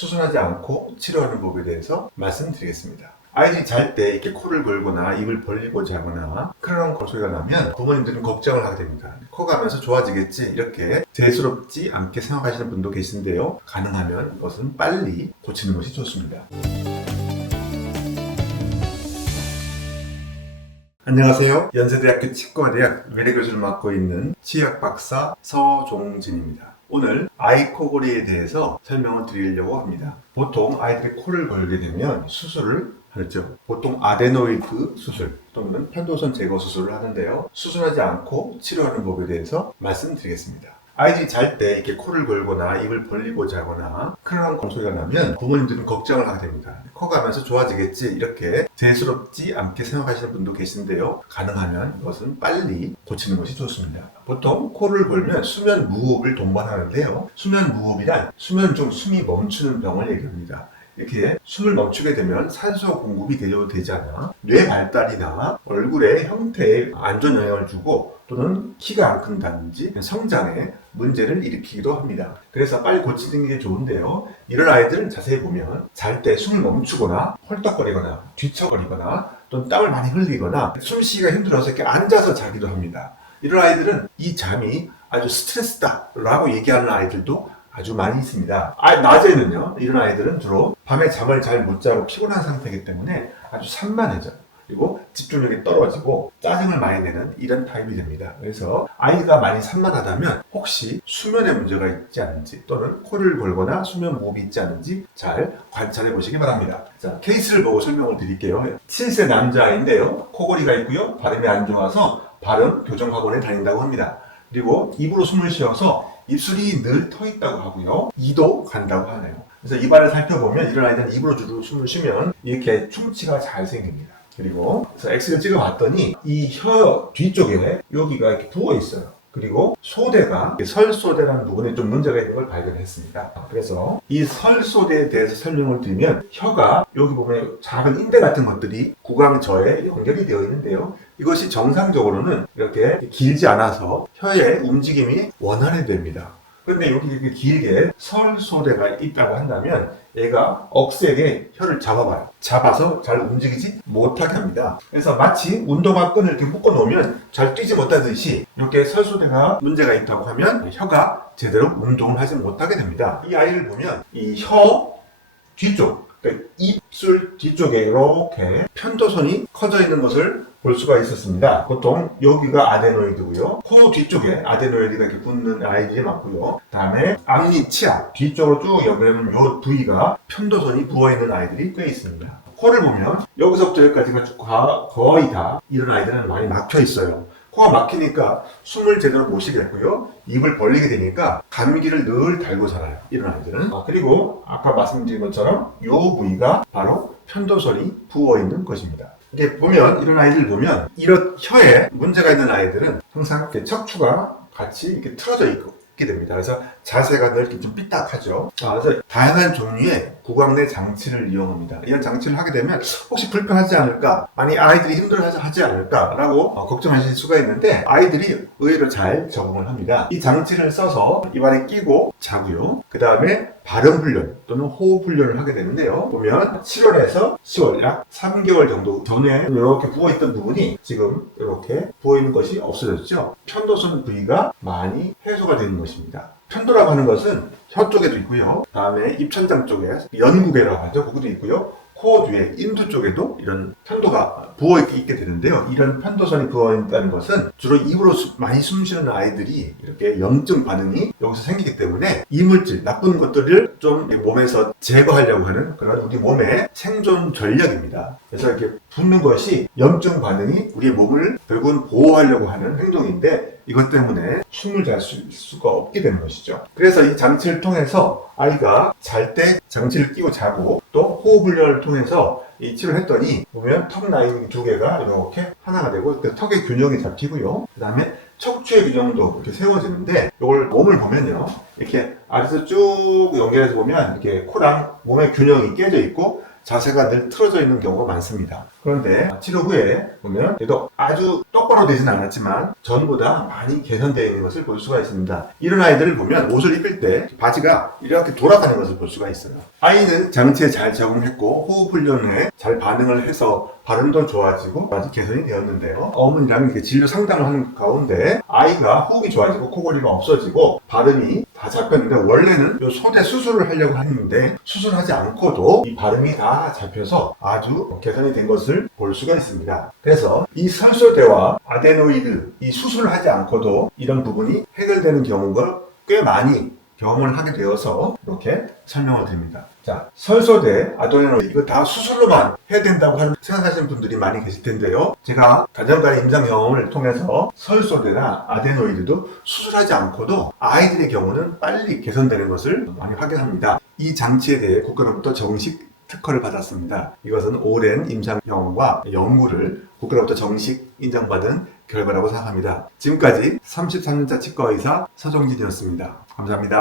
수술하지 않고 치료하는 법에 대해서 말씀드리겠습니다. 아이들이 잘 때 이렇게 코를 골거나 입을 벌리고 자거나 그런 소리가 나면 부모님들은 걱정을 하게 됩니다. 코가 하면서 좋아지겠지 이렇게 대수롭지 않게 생각하시는 분도 계신데요. 가능하면 이것은 빨리 고치는 것이 좋습니다. 안녕하세요. 연세대학교 치과대학 외래교수를 맡고 있는 치의학 박사 서종진입니다. 오늘 아이 코골이에 대해서 설명을 드리려고 합니다. 보통 아이들이 코를 골게 되면 수술을 하죠. 보통 아데노이드 수술 또는 편도선 제거 수술을 하는데요. 수술하지 않고 치료하는 법에 대해서 말씀드리겠습니다. 아이들이 잘 때 이렇게 코를 골거나 입을 벌리고 자거나 그런 소리가 나면 부모님들은 걱정을 하게 됩니다. 코가 하면서 좋아지겠지 이렇게 대수롭지 않게 생각하시는 분도 계신데요. 가능하면 이것은 빨리 고치는 것이 좋습니다. 보통 코를 골면 수면 무호흡을 동반하는데요. 수면 무호흡이란 수면 중 숨이 멈추는 병을 얘기합니다. 이렇게 숨을 멈추게 되면 산소 공급이 되지 않아 뇌 발달이나 얼굴의 형태에 안 좋은 영향을 주고 또는 키가 안 큰다든지 성장에 문제를 일으키기도 합니다. 그래서 빨리 고치는 게 좋은데요. 이런 아이들은 자세히 보면 잘 때 숨을 멈추거나 헐떡거리거나 뒤척거리거나 또는 땀을 많이 흘리거나 숨쉬기가 힘들어서 이렇게 앉아서 자기도 합니다. 이런 아이들은 이 잠이 아주 스트레스다 라고 얘기하는 아이들도 아주 많이 있습니다. 낮에는요, 이런 아이들은 주로 밤에 잠을 잘 못 자고 피곤한 상태이기 때문에 아주 산만해져요. 그리고 집중력이 떨어지고 짜증을 많이 내는 이런 타입이 됩니다. 그래서 아이가 많이 산만하다면 혹시 수면에 문제가 있지 않은지 또는 코를 골거나 수면 무호흡이 있지 않은지 잘 관찰해 보시기 바랍니다. 자, 케이스를 보고 설명을 드릴게요. 7세 남자아이인데요. 코골이가 있고요. 발음이 안 좋아서 발음 교정학원에 다닌다고 합니다. 그리고 입으로 숨을 쉬어서 입술이 늘 터 있다고 하고요. 이도 간다고 하네요. 그래서 입안을 살펴보면 이런 아이들은 입으로 주로 숨을 쉬면 이렇게 충치가 잘 생깁니다. 그리고 그래서 엑스를 찍어봤더니 이 혀 뒤쪽에 여기가 이렇게 부어 있어요. 그리고 소대가 설소대라는 부분에 좀 문제가 있는 걸 발견했습니다. 그래서 이 설소대에 대해서 설명을 드리면 혀가 여기 보면 작은 인대 같은 것들이 구강저에 연결이 되어 있는데요. 이것이 정상적으로는 이렇게 길지 않아서 혀의 움직임이 원활히 됩니다. 그런데 여기 이렇게 길게 설소대가 있다고 한다면 얘가 억세게 혀를 잡아봐요. 잡아서 잘 움직이지 못하게 합니다. 그래서 마치 운동화 끈을 이렇게 묶어 놓으면 잘 뛰지 못하듯이 이렇게 설소대가 문제가 있다고 하면 혀가 제대로 운동을 하지 못하게 됩니다. 이 아이를 보면 이 혀 뒤쪽, 그러니까 입술 뒤쪽에 이렇게 편도선이 커져 있는 것을 볼 수가 있었습니다. 보통 여기가 아데노이드고요. 코 뒤쪽에 아데노이드가 이렇게 붙는 아이들이 많고요. 다음에 앞니 치아 뒤쪽으로 쭉 연결하면 이 부위가 편도선이 부어있는 아이들이 꽤 있습니다. 코를 보면 여기서부터 여기까지가 거의 다 이런 아이들은 많이 막혀 있어요. 코가 막히니까 숨을 제대로 못 쉬겠고요. 입을 벌리게 되니까 감기를 늘 달고 살아요. 이런 아이들은. 그리고 아까 말씀드린 것처럼 이 부위가 바로 편도선이 부어있는 것입니다. 이렇게 보면 이런 아이들 보면 이런 혀에 문제가 있는 아이들은 항상 이렇게 척추가 같이 이렇게 틀어져 있게 됩니다. 그래서 자세가 늘 이렇게 좀 삐딱하죠. 그래서 다양한 종류의 구강 내 장치를 이용합니다. 이런 장치를 하게 되면 혹시 불편하지 않을까? 아니 아이들이 힘들어하지 않을까? 라고 걱정하실 수가 있는데 아이들이 의외로 잘 적응을 합니다. 이 장치를 써서 입안에 끼고 자고요. 그 다음에 발음 훈련 또는 호흡 훈련을 하게 되는데요. 보면 7월에서 10월 약 3개월 정도 전에 이렇게 부어있던 부분이 지금 이렇게 부어있는 것이 없어졌죠. 편도선 부위가 많이 해소가 되는 것입니다. 편도라고 하는 것은 혀 쪽에도 있고요. 다음에 입천장 쪽에 연구개라고 하죠. 거기도 있고요. 코 뒤에 인두 쪽에도 이런 편도가 부어있게 되는데요. 이런 편도선이 부어있다는 것은 주로 입으로 많이 숨쉬는 아이들이 이렇게 염증 반응이 여기서 생기기 때문에 이물질, 나쁜 것들을 좀 몸에서 제거하려고 하는 그런 우리 몸의 생존 전략입니다. 그래서 이렇게 붓는 것이 염증 반응이 우리의 몸을 결국은 보호하려고 하는 행동인데 이것 때문에 숨을 잘 수가 없게 되는 것이죠. 그래서 이 장치를 통해서 아이가 잘 때 장치를 끼고 자고 또 호흡 훈련을 통해서 이 치료를 했더니 보면 턱 라인 두 개가 이렇게 하나가 되고 그 턱의 균형이 잡히고요. 그 다음에 척추의 균형도 이렇게 세워지는데 이걸 몸을 보면요. 이렇게 아래서 쭉 연결해서 보면 이렇게 코랑 몸의 균형이 깨져 있고 자세가 늘 틀어져 있는 경우가 많습니다. 그런데 치료 후에 보면 얘도 아주 똑바로 되진 않았지만 전보다 많이 개선되어 있는 것을 볼 수가 있습니다. 이런 아이들을 보면 옷을 입을 때 바지가 이렇게 돌아가는 것을 볼 수가 있어요. 아이는 장치에 잘 적응했고 호흡 훈련 후에 잘 반응을 해서 발음도 좋아지고 아주 개선이 되었는데요. 어머니랑 이렇게 진료 상담을 하는 가운데 아이가 호흡이 좋아지고 코골이가 없어지고 발음이 다 잡혔는데 원래는 이 소대 수술을 하려고 했는데 수술하지 않고도 이 발음이 다 잡혀서 아주 개선이 된 것을 볼 수가 있습니다. 그래서 이 설소대와 아데노이드 이 수술을 하지 않고도 이런 부분이 해결되는 경우가 꽤 많이 경험을 하게 되어서 이렇게 설명을 드립니다. 자, 설소대, 아데노이드 이거 다 수술로만 해야 된다고 생각하시는 분들이 많이 계실 텐데요. 제가 다년간의 임상 경험을 통해서 설소대나 아데노이드도 수술하지 않고도 아이들의 경우는 빨리 개선되는 것을 많이 확인합니다. 이 장치에 대해 국가로부터 정식 특허를 받았습니다. 이것은 오랜 임상 경험과 연구를 국가로부터 정식 인정받은 결과라고 생각합니다. 지금까지 33년차 치과의사 서종진이었습니다. 감사합니다.